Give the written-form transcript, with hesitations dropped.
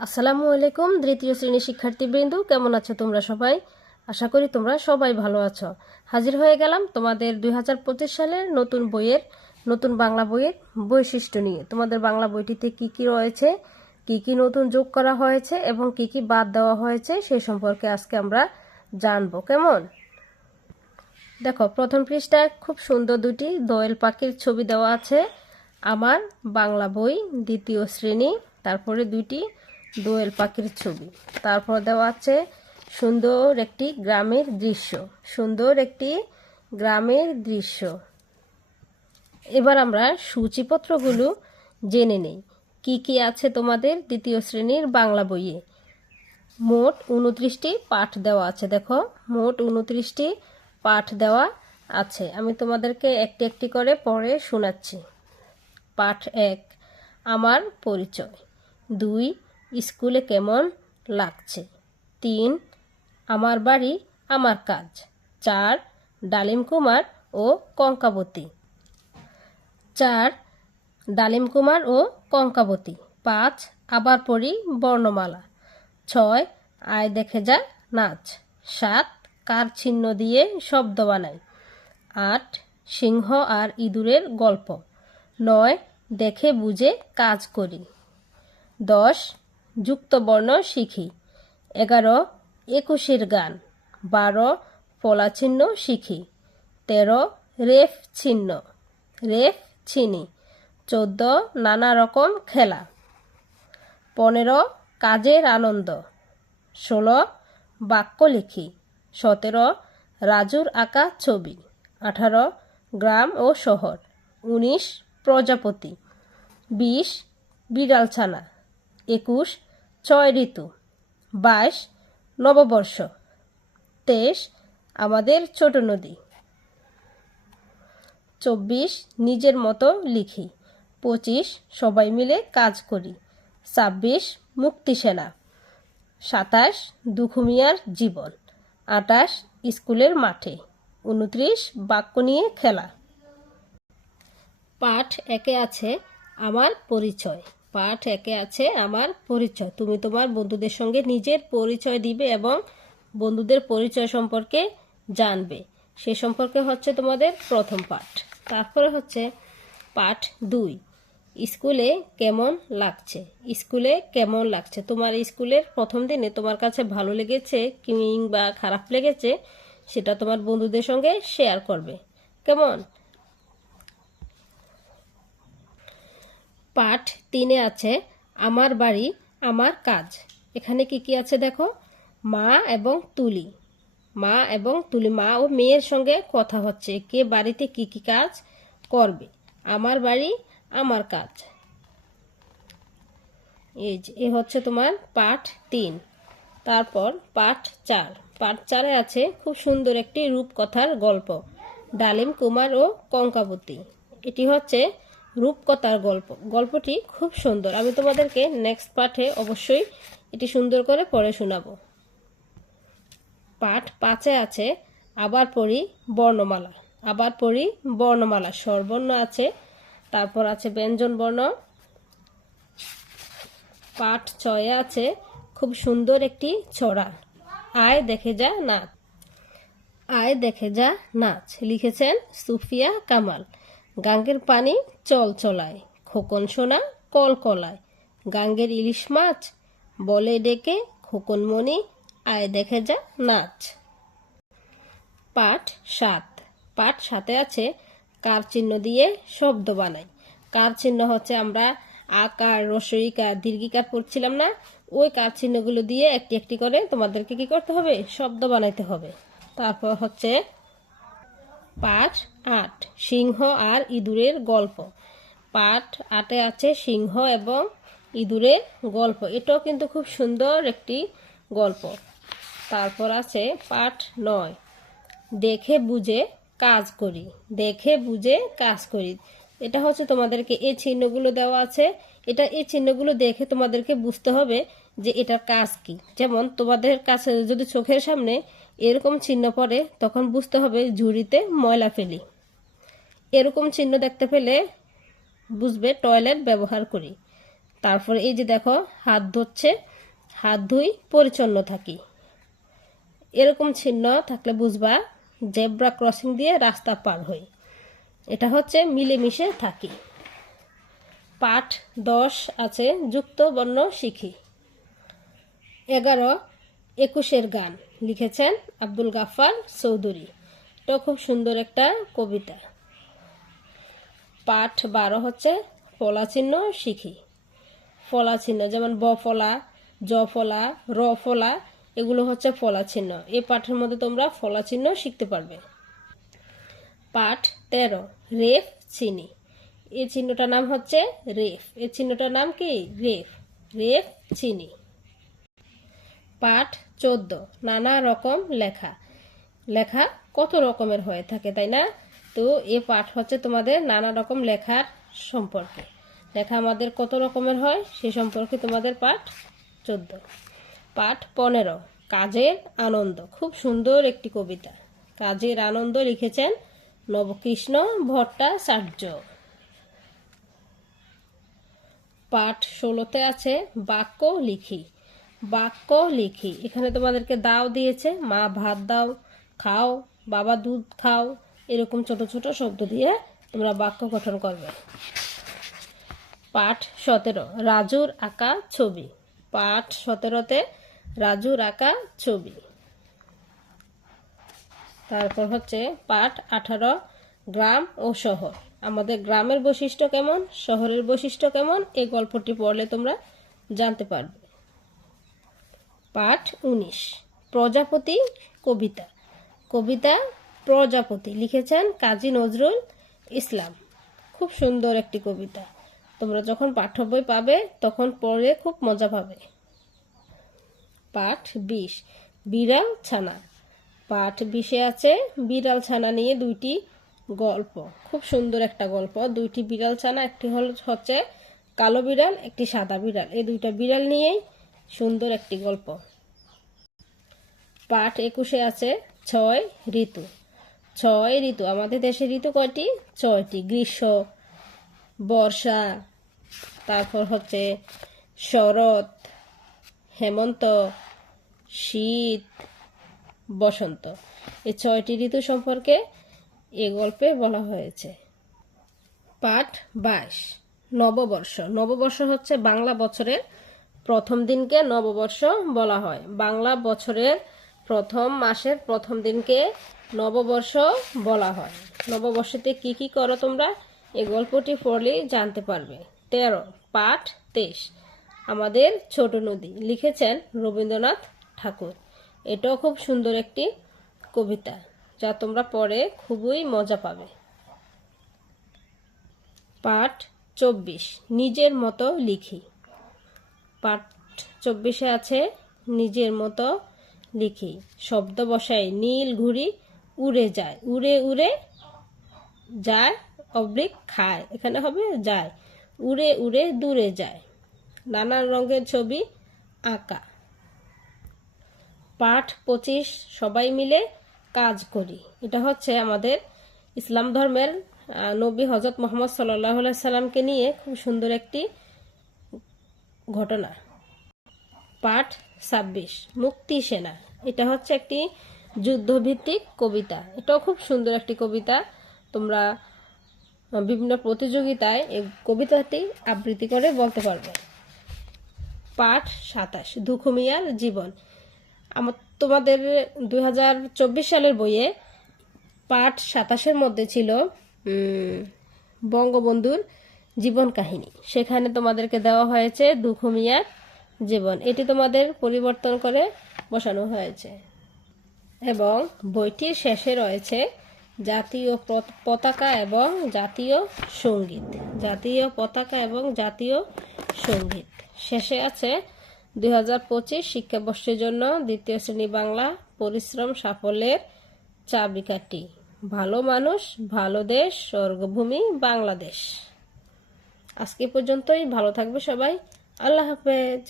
আসসালামু আলাইকুম দ্বিতীয় শ্রেণীর শিক্ষার্থীবৃন্দ, কেমন আছো তোমরা সবাই? আশা করি তোমরা সবাই ভালো আছো। হাজির হয়ে গেলাম তোমাদের 2025 সালের নতুন বইয়ের নতুন বাংলা বইয়ের বৈশিষ্ট্য নিয়ে। তোমাদের বাংলা বইটিতে কি কি রয়েছে, কি কি নতুন যোগ করা হয়েছে এবং কি কি বাদ দেওয়া হয়েছে সেই সম্পর্কে আজকে আমরা জানবো। কেমন? দেখো, প্রথম পৃষ্ঠায় খুব সুন্দর দুটি দোয়েল পাখির ছবি দেওয়া আছে। আমার বাংলা বই দ্বিতীয় শ্রেণী, তারপরে দুইটি দোয়েল পাখির ছবি, তারপর দেওয়া আছে সুন্দর একটি গ্রামের দৃশ্য, সুন্দর একটি গ্রামের দৃশ্য। এবার আমরা সূচিপত্রগুলো জেনে নেই কি কি আছে তোমাদের দ্বিতীয় শ্রেণীর বাংলা বইয়ে। মোট 29টি পাঠ দেওয়া আছে। দেখো, মোট 29টি পাঠ দেওয়া আছে। আমি তোমাদেরকে একটি একটি করে পড়ে শোনাচ্ছি। পাঠ 1, আমার পরিচয়। 2, স্কুলে কেমন লাগছে। 3, আমার বাড়ি আমার কাজ। 4, ডালিম কুমার ও কঙ্কাবতী। 4, ডালিম কুমার ও কঙ্কাবতী। 5, আবার পড়ি বর্ণমালা। 6, আয় দেখে যা নাচ। 7, কার চিহ্ন দিয়ে শব্দ বানাই। 8, সিংহ আর ইঁদুরের গল্প। 9, দেখে বুঝে কাজ করি। 10, যুক্ত বর্ণ শিখি। 11, 21 গান। 12, ফলা চিহ্ন শিখি। 13, রেফ চিহ্ন, রেফ চিনি। 14, নানা রকম খেলা। 15, কাজের আনন্দ। 16, বাক্য লিখি। 17, রাজুর আঁকা ছবি। 18, গ্রাম ও শহর। 19, প্রজাপতি। 20, বিড়াল ছানা। 21, 6 ঋতু। 22, নববর্ষ। 23, আমাদের ছোট নদী। 24, নিজের মতো লিখি। 25, সবাই মিলে কাজ করি। 26, মুক্তিসেনা। 27, দুখু মিয়ার জীবন। 28, স্কুলের মাঠে। 29, বাক্য নিয়ে খেলা। পাঠ 1-এ আছে আমার পরিচয়। পাঠ 1-এ আছে আমার পরিচয়। তুমি তোমার বন্ধুদের সঙ্গে নিজের পরিচয় দিবে এবং বন্ধুদের পরিচয় সম্পর্কে জানবে। সে সম্পর্কে হচ্ছে তোমাদের প্রথম পাঠ। তারপরে হচ্ছে পাঠ 2, স্কুলে কেমন লাগছে। স্কুলে কেমন লাগছে, তোমার স্কুলের প্রথম দিনে তোমার কাছে ভালো লেগেছে কিংবা খারাপ লেগেছে সেটা তোমার বন্ধুদের সঙ্গে শেয়ার করবে। কেমন? পাঠ 3-এ আছে আমার বাড়ি আমার কাজ। এখানে কি কি আছে দেখো, মা এবং তুলি। মা এবং তুলি, মা ও মেয়ের সঙ্গে কথা হচ্ছে কে বাড়িতে কি কি কাজ করবে। আমার বাড়ি আমার কাজ। এ হচ্ছে তোমার পাঠ 3। তারপর পাঠ 4। পাঠ 4-এ আছে খুব সুন্দর একটি রূপকথার গল্প, ডালিম কুমার ও কঙ্কাবতী। এটি হচ্ছে রূপকথার গল্প। গল্পটি খুব সুন্দর। আমি তোমাদেরকে নেক্সট পাঠে অবশ্যই এটি সুন্দর করে পড়ে শোনাবো। পাঠ 5-এ আছে আবার পড়ি বর্ণমালা। আবার পড়ি বর্ণমালা। স্বরবর্ণ আছে, তারপর আছে ব্যঞ্জন বর্ণ। পাঠ 6-এ আছে খুব সুন্দর একটি ছড়া, আয় দেখে যা নাচ। আয় দেখে যা নাচ লিখেছেন সুফিয়া কামাল। গাঙ্গের পানি চল চলায়, খোকন সোনা কল কলায়। গাঙ্গের ইলিশ মাছ বলে ডেকে খোকন মনি, আয় দেখে যা নাচ। পাঠ 7। পাঠ 7-এ আছে কার চিহ্ন দিয়ে শব্দ বানাই। কার চিহ্ন হচ্ছে আমরা আকার, রসইকার, দীর্ঘিকার পড়ছিলাম না, ওই কার চিহ্নগুলো দিয়ে একটি একটি করে তোমাদেরকে কি করতে হবে, শব্দ বানাইতে হবে। তারপর হচ্ছে পাঠ 8, সিংহ আর ইঁদুরের গল্প। পাঠ 8-এ আছে সিংহ এবং ইঁদুরের গল্প। এটাও কিন্তু খুব সুন্দর একটি গল্প। তারপর আছে পাঠ 9, দেখে বুঝে কাজ করি। দেখে বুঝে কাজ করি, এটা হচ্ছে তোমাদেরকে এই চিহ্নগুলো দেওয়া আছে। এই চিহ্নগুলো দেখে তোমাদেরকে বুঝতে হবে যে এটার কাজ কি। যেমন তোমাদের কাছে যদি চোখের সামনে এরকম চিহ্ন পড়ে তখন বুঝতে হবে ঝুড়িতে ময়লা ফেলি। এরকম চিহ্ন দেখতে পেলে বুঝবে টয়লেট ব্যবহার করি। তারপরে এই যে দেখো হাত ধুচ্ছে, হাত ধুই, পরিচ্ছন্ন থাকি। এরকম চিহ্ন থাকলে বুঝবা জেব্রা ক্রসিং দিয়ে রাস্তা পার হই। এটা হচ্ছে মিলেমিশে থাকি। পাঠ 10 আছে যুক্ত বর্ণ শিখি। 11 একুশের গান লিখেছেন আব্দুল গাফফার চৌধুরী। এটা খুব সুন্দর একটা কবিতা। পাঠ 12 হচ্ছে ফলা চিহ্ন শিখি। ফলা চিহ্ন যেমন ব ফলা, জ ফলা, র ফলা, এগুলো হচ্ছে ফলা চিহ্ন। এই পাঠের মধ্যে তোমরা ফলা চিহ্ন শিখতে পারবে। পাঠ 13 রেফ চিনি। এই চিহ্নটার নাম হচ্ছে রেফ। এই চিহ্নটার নাম কি? রেফ। রেফ চিনি। পাঠ 14 নানা রকম লেখা। লেখা কত রকমের হয়ে থাকে, তাই না? তো এই পাঠ হচ্ছে তোমাদের নানা রকম লেখার সম্পর্কে। লেখা আমাদের কত রকমের হয় সে সম্পর্কে তোমাদের পাঠ 14। পাঠ 15 কাজের আনন্দ। খুব সুন্দর একটি কবিতা। কাজের আনন্দ লিখেছেন নবকৃষ্ণ ভট্টাচার্য। পাঠ 16তে আছে বাক্য লিখি। বাক্য লিখি, এখানে তোমাদেরকে দাও দিয়েছে, মা ভাত দাও, খাও, বাবা দুধ খাও, এরকম ছোট ছোট শব্দ দিয়ে তোমরা বাক্য গঠন করবে। পাঠ 17 রাজুর আঁকা ছবি। পাঠ 17তে রাজুর আঁকা ছবি। তারপর হচ্ছে পাঠ 18 গ্রাম ও শহর। আমাদের গ্রামের বৈশিষ্ট্য কেমন, শহরের বৈশিষ্ট্য কেমন, এই গল্পটি পড়লে তোমরা জানতে পারবে। পাঠ 19 প্রজাপতি কবিতা। কবিতা প্রজাপতি লিখেছেন কাজী নজরুল ইসলাম। খুব সুন্দর একটি কবিতা। তোমরা যখন পাঠ্য বই পাবে তখন পড়ে খুব মজা পাবে। পাঠ 20 বিড়াল ছানা। পাঠ 20-এ আছে বিড়াল ছানা নিয়ে দুইটি গল্প। খুব সুন্দর একটা গল্প। দুইটি বিড়াল ছানা, একটি হচ্ছে কালো বিড়াল, একটি সাদা বিড়াল। এই দুইটা বিড়াল নিয়েই সুন্দর একটি গল্প। পাঠ 21-এ আছে 6 ঋতু। 6 ঋতু। আমাদের দেশে ঋতু কয়টি? 6টি। গ্রীষ্ম, বর্ষা, তারপর হচ্ছে শরৎ, হেমন্ত, শীত, বসন্ত। এই 6টি ঋতু সম্পর্কে এই গল্পে বলা হয়েছে। পাঠ 22 নববর্ষ। নববর্ষ হচ্ছে বাংলা বছরের প্রথম দিনকে নববর্ষ বলা হয়। বাংলা বছরের প্রথম মাসের প্রথম দিনকে নববর্ষ বলা হয়। নববর্ষতে কি কি করো তোমরা এই গল্পটি পড়লেই জানতে পারবে। 13 পাঠ 23 আমাদের ছোট নদী লিখেছেন রবীন্দ্রনাথ ঠাকুর। এটাও খুব সুন্দর একটি কবিতা, যা তোমরা পড়ে খুবই মজা পাবে। পাঠ 24 নিজের মতো লিখি। পাঠ 24-এ আছে নিজের মতো লিখি। শব্দ বসাই নীল ঘুড়ি উড়ে যায়, উড়ে উড়ে যায় অবলিক খায়, এখানে হবে যায়, উড়ে উড়ে দূরে যায়। নানান রঙের ছবি আঁকা। পাঠ 25 সবাই মিলে কাজ করি। এটা হচ্ছে আমাদের ইসলাম ধর্মের নবী হযরত মুহাম্মদ সাল্লাল্লাহু আলাইহি সাল্লামকে নিয়ে খুব সুন্দর একটি ঘটনা। পাঠ 26 মুক্তি সেনা। এটা হচ্ছে একটি যুদ্ধভিত্তিক কবিতা। এটাও খুব সুন্দর একটি কবিতা। তোমরা বিভিন্ন প্রতিযোগিতায় এই কবিতাটি আবৃত্তি করে বলতে পারবে। পাঠ 27 দুখু মিয়ার জীবন। তোমাদের 2024 সালের বইয়ে পাঠ 27-এর মধ্যে ছিল বঙ্গবন্ধুর জীবন কাহিনী। সেখানে তোমাদেরকে দেওয়া হয়েছে দুখু মিয়ার জীবন। এটি তোমাদের পরিবর্তন করে বসানো হয়েছে। এবং বইটির শেষে রয়েছে জাতীয় পতাকা এবং জাতীয় সঙ্গীত। জাতীয় পতাকা এবং জাতীয় সঙ্গীত। শেষে আছে 2025 শিক্ষাবর্ষের জন্য দ্বিতীয় শ্রেণী বাংলা পরিশ্রম সাফল্যের চাবিকাঠি। ভালো মানুষ, ভালো দেশ, স্বর্গভূমি বাংলাদেশ। আজকে পর্যন্তই। ভালো থাকবে সবাই। আল্লাহ হাফেজ।